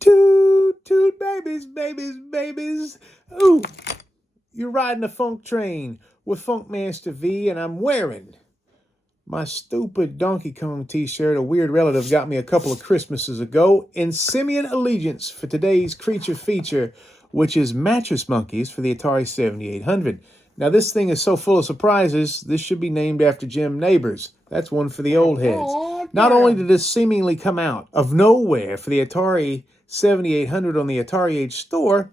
Toot, toot, babies, babies, babies. Ooh, you're riding the funk train with Funkmaster V, and I'm wearing my stupid Donkey Kong t-shirt a weird relative got me a couple of Christmases ago in simian allegiance for today's creature feature, which is Mattress Monkeys for the Atari 7800. Now, this thing is so full of surprises, this should be named after Jim Neighbors. That's one for the old heads. Not only did this seemingly come out of nowhere for the Atari 7800 on the Atari Age store,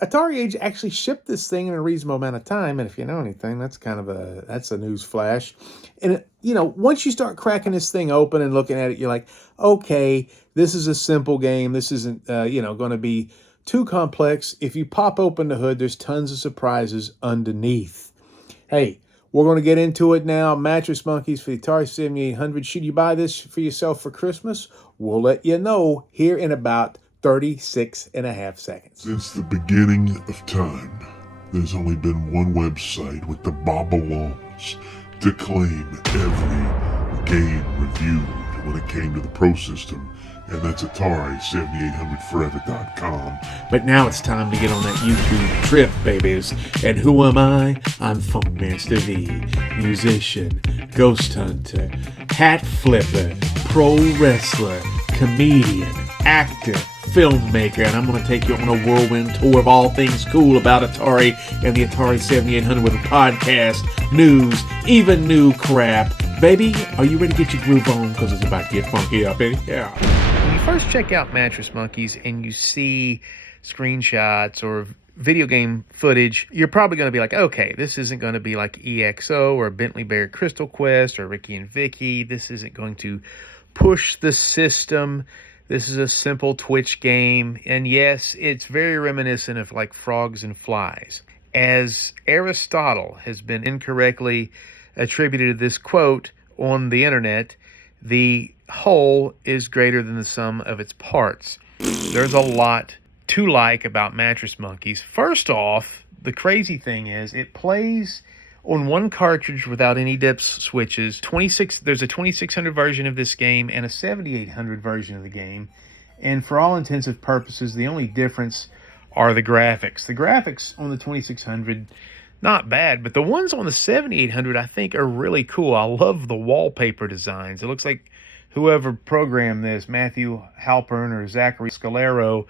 Atari Age actually shipped this thing in a reasonable amount of time, and if you know anything, that's a news flash. And once you start cracking this thing open and looking at it, you're like, okay, this is a simple game. This isn't going to be too complex. If you pop open the hood, there's tons of surprises underneath. Hey, we're going to get into it now. Mattress Monkeys for the Atari 7800. Should you buy this for yourself for Christmas? We'll let you know here in about 36.5 seconds. Since the beginning of time, there's only been one website with the Babylons to claim every game reviewed when it came to the Pro System, and that's Atari7800forever.com. But now it's time to get on that YouTube trip, babies. And who am I? I'm Funkmaster V, musician, ghost hunter, hat flipper, pro wrestler, comedian, actor, filmmaker, and I'm going to take you on a whirlwind tour of all things cool about Atari and the Atari 7800 with a podcast, news, even new crap. Baby, are you ready to get your groove on? Because it's about to get funky up in here. When you first check out Mattress Monkeys and you see screenshots or video game footage, you're probably going to be like, okay, this isn't going to be like EXO or Bentley Bear Crystal Quest or Ricky and Vicky. This isn't going to push the system. This is a simple Twitch game, and yes, it's very reminiscent of like Frogs and Flies. As Aristotle has been incorrectly attributed this quote on the internet, the whole is greater than the sum of its parts. There's a lot to like about Mattress Monkeys. First off, the crazy thing is it plays on one cartridge without any dips switches. There's a 2600 version of this game and a 7800 version of the game. And for all intents and purposes, the only difference are the graphics. The graphics on the 2600, not bad, but the ones on the 7800 I think are really cool. I love the wallpaper designs. It looks like whoever programmed this, Matthew Halpern or Zachary Scalero,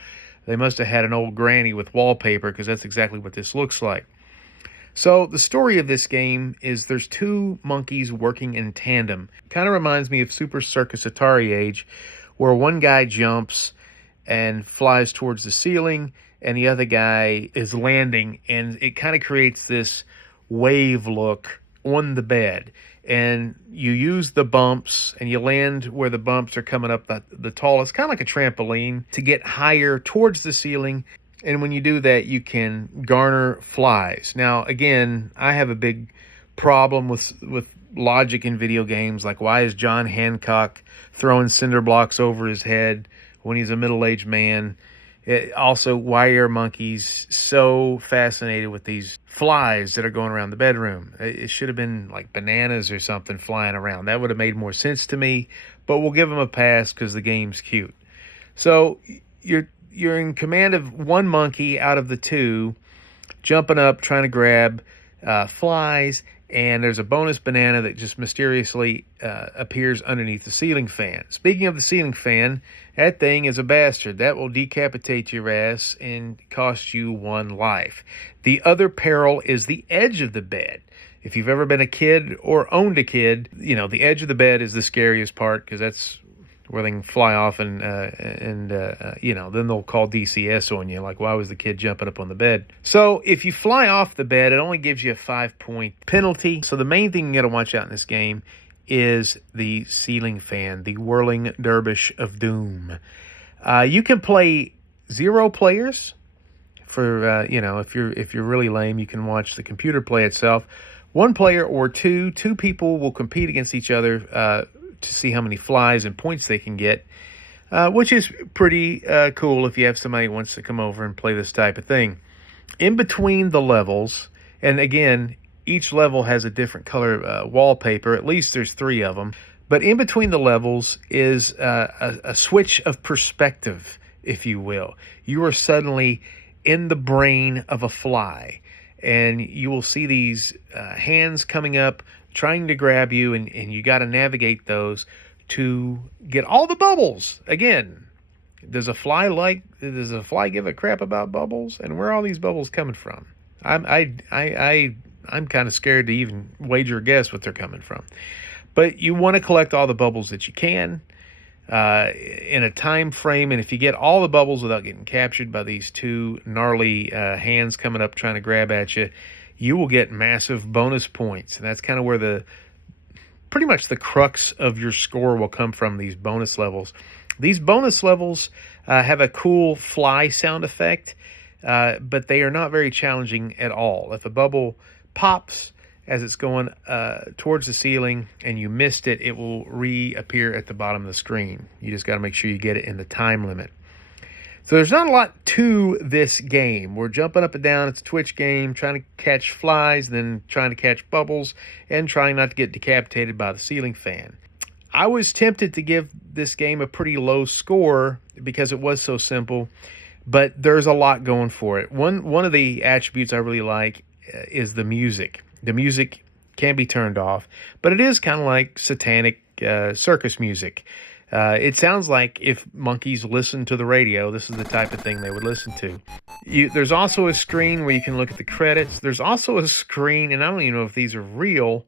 they must have had an old granny with wallpaper, because that's exactly what this looks like. So the story of this game is there's two monkeys working in tandem. Kind of reminds me of Super Circus Atari Age, where one guy jumps and flies towards the ceiling and the other guy is landing, and it kind of creates this wave look on the bed. And you use the bumps and you land where the bumps are coming up the tallest, kind of like a trampoline, to get higher towards the ceiling. And when you do that, you can garner flies. Now, again, I have a big problem with logic in video games. Like, why is John Hancock throwing cinder blocks over his head when he's a middle-aged man? Also, why are monkeys so fascinated with these flies that are going around the bedroom? It should have been like bananas or something flying around. That would have made more sense to me, but we'll give them a pass because the game's cute. So you're in command of one monkey out of the two, jumping up, trying to grab flies, and there's a bonus banana that just mysteriously appears underneath the ceiling fan. Speaking of the ceiling fan, that thing is a bastard. That will decapitate your ass and cost you one life. The other peril is the edge of the bed. If you've ever been a kid or owned a kid, the edge of the bed is the scariest part, because that's where they can fly off and then they'll call DCS on you. Like, why was the kid jumping up on the bed? So if you fly off the bed, it only gives you a 5-point penalty. So the main thing you got to watch out in this game is the ceiling fan, the whirling dervish of doom. You can play 0 players. For if you're really lame, you can watch the computer play itself. 1 player or 2 people will compete against each other to see how many flies and points they can get, which is pretty cool if you have somebody who wants to come over and play this type of thing. In between the levels, and again, each level has a different color wallpaper. At least there's 3 of them. But in between the levels is a switch of perspective. if you will. You are suddenly in the brain of a fly, and you will see these hands coming up trying to grab you, and you got to navigate those to get all the bubbles. Again, does a fly give a crap about bubbles? And where are all these bubbles coming from? I'm kind of scared to even wager a guess what they're coming from. But you want to collect all the bubbles that you can in a time frame, and if you get all the bubbles without getting captured by these two gnarly hands coming up trying to grab at you, you will get massive bonus points. And that's kind of where pretty much the crux of your score will come from, these bonus levels. These bonus levels have a cool fly sound effect, but they are not very challenging at all. If a bubble pops as it's going towards the ceiling and you missed it, it will reappear at the bottom of the screen. You just got to make sure you get it in the time limit. So there's not a lot to this game. We're jumping up and down. It's a Twitch game, trying to catch flies, then trying to catch bubbles, and trying not to get decapitated by the ceiling fan. I was tempted to give this game a pretty low score because it was so simple, but there's a lot going for it. One of the attributes I really like is the music. The music can be turned off, but it is kind of like satanic circus music. It sounds like if monkeys listened to the radio, this is the type of thing they would listen to. There's also a screen where you can look at the credits. There's also a screen, and I don't even know if these are real,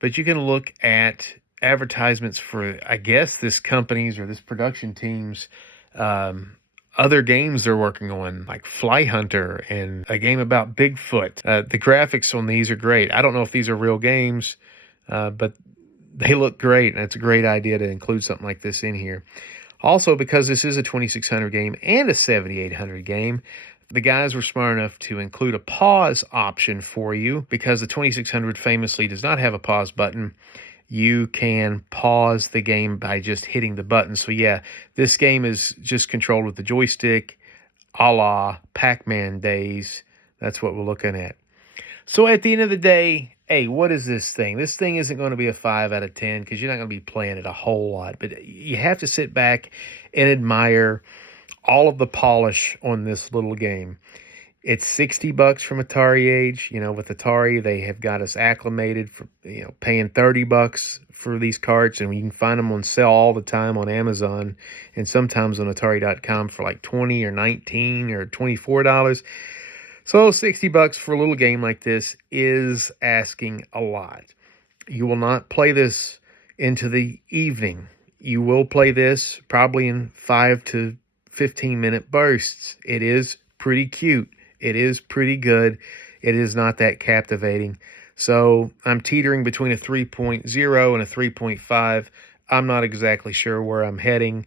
but you can look at advertisements for, I guess, this company's or this production team's other games they're working on, like Fly Hunter and a game about Bigfoot. The graphics on these are great. I don't know if these are real games, but they look great, and it's a great idea to include something like this in here. Also, because this is a 2600 game and a 7800 game, the guys were smart enough to include a pause option for you, because the 2600 famously does not have a pause button. You can pause the game by just hitting the button. So yeah, this game is just controlled with the joystick, a la Pac-Man days. That's what we're looking at. So at the end of the day, hey, what is this thing? This thing isn't going to be a 5 out of 10 because you're not going to be playing it a whole lot. But you have to sit back and admire all of the polish on this little game. It's $60 from Atari Age. You know, with Atari, they have got us acclimated for, paying $30 for these carts, and you can find them on sale all the time on Amazon and sometimes on Atari.com for like $20 or $19 or $24. So $60 for a little game like this is asking a lot. You will not play this into the evening. You will play this probably in 5 to 15-minute bursts. It is pretty cute. It is pretty good. It is not that captivating. So I'm teetering between a 3.0 and a 3.5. I'm not exactly sure where I'm heading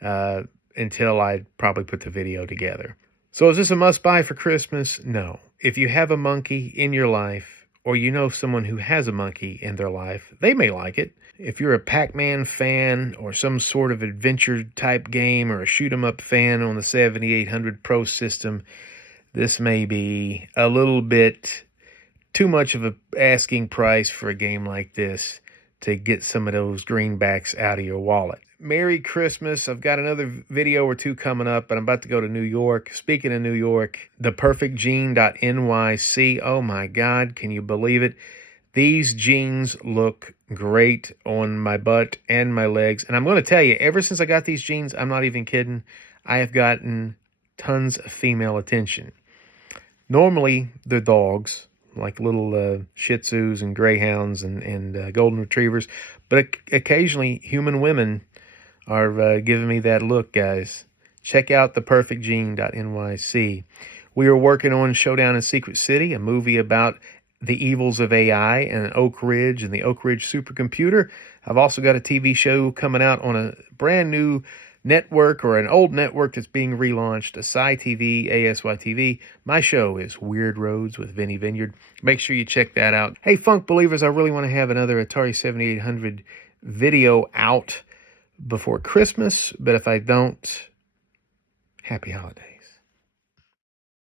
until I probably put the video together. So is this a must-buy for Christmas? No. If you have a monkey in your life, or you know someone who has a monkey in their life, they may like it. If you're a Pac-Man fan or some sort of adventure-type game or a shoot-'em-up fan on the 7800 Pro system, this may be a little bit too much of a asking price for a game like this to get some of those greenbacks out of your wallet. Merry Christmas. I've got another video or two coming up, but I'm about to go to New York. Speaking of New York, Theperfectjean.nyc. Oh my God, can you believe it? These jeans look great on my butt and my legs. And I'm going to tell you, ever since I got these jeans, I'm not even kidding, I have gotten tons of female attention. Normally, they're dogs, like little Shih Tzus and Greyhounds and Golden Retrievers. But occasionally, human women are giving me that look, guys. Check out Theperfectjean.nyc. We are working on Showdown in Secret City, a movie about the evils of AI and Oak Ridge and the Oak Ridge supercomputer. I've also got a TV show coming out on a brand new network, or an old network that's being relaunched, Asy TV, ASY TV. My show is Weird Roads with Vinny Vineyard. Make sure you check that out. Hey, Funk Believers, I really want to have another Atari 7800 video out before Christmas, but if I don't, happy holidays.